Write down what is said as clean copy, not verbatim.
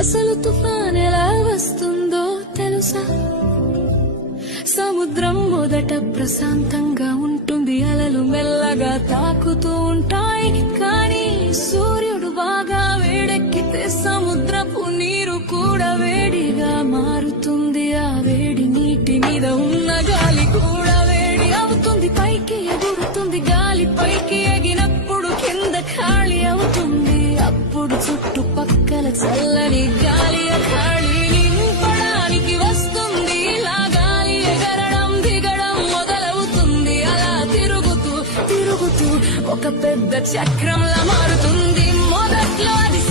అసలు తుఫాన్ ఎలా వస్తుందో తెలుసా? సముద్రం మొదట ప్రశాంతంగా ఉంటుంది, అలలు మెల్లగా తాకుతూ ఉంటాయి. కానీ సూర్యుడు బాగా వేడెక్కితే సముద్రపు నీరు కూడా వేడిగా మారుతుంది. ఆ వేడి నీటి మీద ఉన్న గాలి కూడా వేడి అవుతుంది, పైకి ఎగురుతుంది. గాలి పైకి ఎగినప్పుడు కింద ఖాళీ అవుతుంది. అప్పుడు చుట్టుపక్కల చల్లని గాలి ఖాళీ నింపడానికి వస్తుంది. ఇలా గాలి ఎగరడం దిగడం మొదలవుతుంది. అలా తిరుగుతూ తిరుగుతూ ఒక పెద్ద చక్రంలా మారుతుంది. మొదట్లో అది